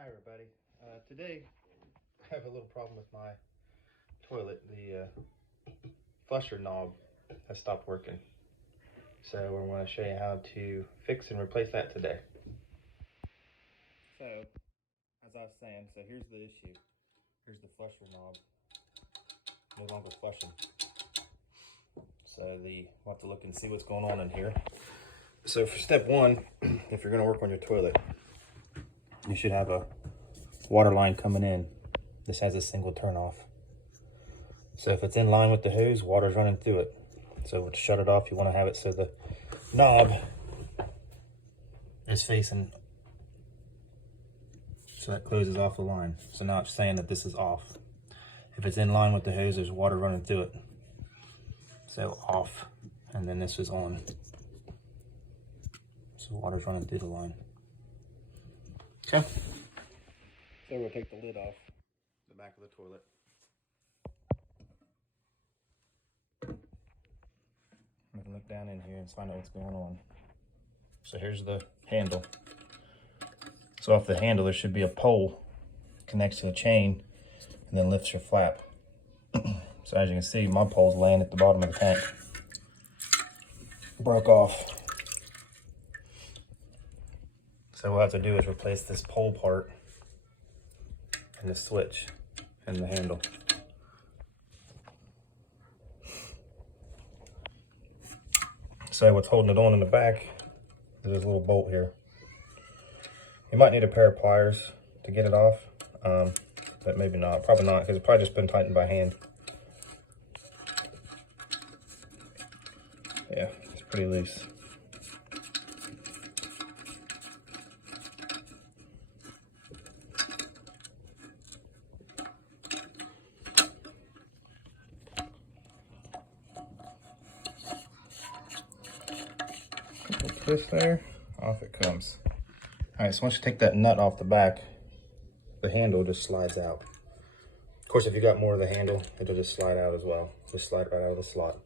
Hi everybody. Today I have a little problem with my toilet. The flusher knob has stopped working. So we're going to show you how to fix and replace that today. So, as I was saying, here's the issue. Here's the flusher knob. No longer flushing. So we'll have to look and see what's going on in here. So for step one, if you're going to work on your toilet, you should have a water line coming in. This has a single turn off. So if it's in line with the hose, water's running through it. So to shut it off, you want to have it so the knob is facing, so that closes off the line. So now it's saying that this is off. If it's in line with the hose, there's water running through it. So off, and then this is on. So water's running through the line. Okay. So we'll take the lid off the back of the toilet. We can look down in here and find out what's going on. So here's the handle. So off the handle there should be a pole connects to the chain and then lifts your flap. So as you can see, my pole's laying at the bottom of the tank. Broke off. So what we'll have to do is replace this pole part and the switch and the handle. So what's holding it on in the back is this little bolt here. You might need a pair of pliers to get it off, but maybe not. Probably not, because it's probably just been tightened by hand. Yeah, it's pretty loose. Twist there, off it comes. All right, so once you take that nut off the back, the handle just slides out. Of course, if you got more of the handle, it'll just slide out as well. Just slide right out of the slot.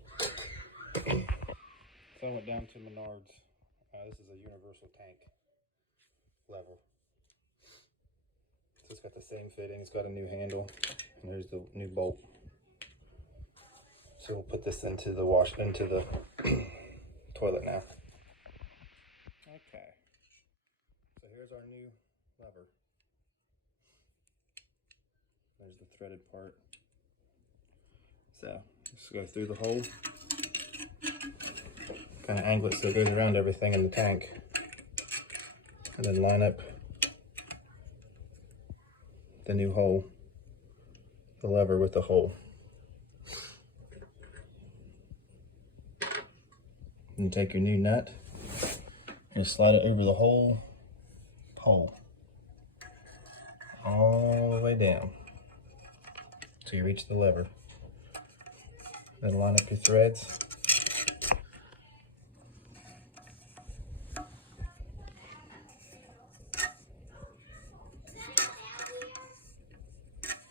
So I went down to Menards. This is a universal tank lever. So it's got the same fitting. It's got a new handle, and there's the new bolt. So we'll put this into the toilet now. Okay. So here's our new lever. There's the threaded part. So just go through the hole. Kind of angle it so it goes around everything in the tank. And then line up the new hole, the lever with the hole. And take your new nut and slide it over the whole hole. All the way down till you reach the lever. Then line up your threads.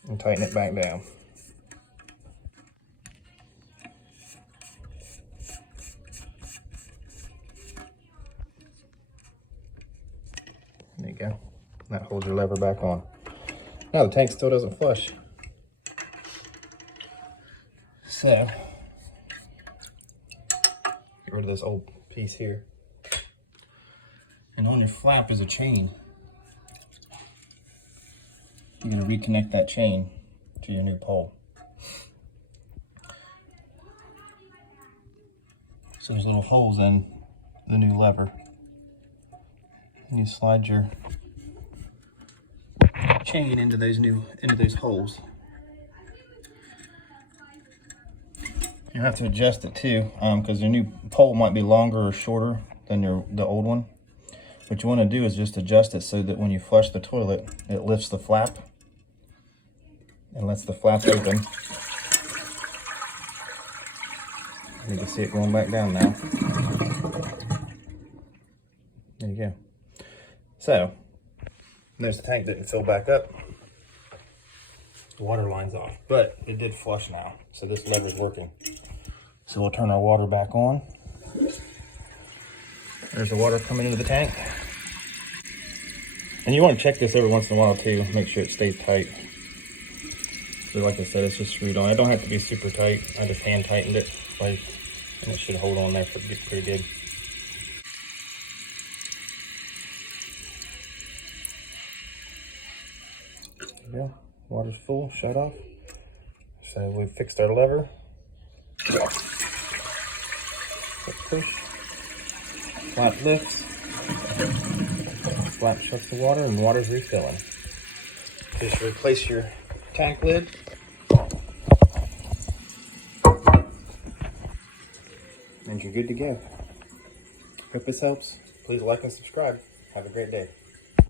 And tighten it back down. There you go. That holds your lever back on. Now the tank still doesn't flush. So, get rid of this old piece here. And on your flap is a chain. You're going to reconnect that chain to your new pole. So there's little holes in the new lever. And you slide your chain into those holes. You have to adjust it too, because your new pole might be longer or shorter than the old one. What you want to do is just adjust it so that when you flush the toilet, it lifts the flap and lets the flap open. You can see it going back down now. There you go. So, there's the tank didn't fill back up. The water line's off, but it did flush now, so this lever's working. So we'll turn our water back on. There's the water coming into the tank. And you want to check this every once in a while too, make sure it stays tight. So like I said, it's just screwed on. It don't have to be super tight. I just hand tightened it, like, and it should hold on there for pretty good. Yeah, water's full, shut off. So we fixed our lever. Push. Flap lifts. Flap shuts the water, and water's refilling. Just replace your tank lid. And you're good to go. Hope this helps. Please like and subscribe. Have a great day.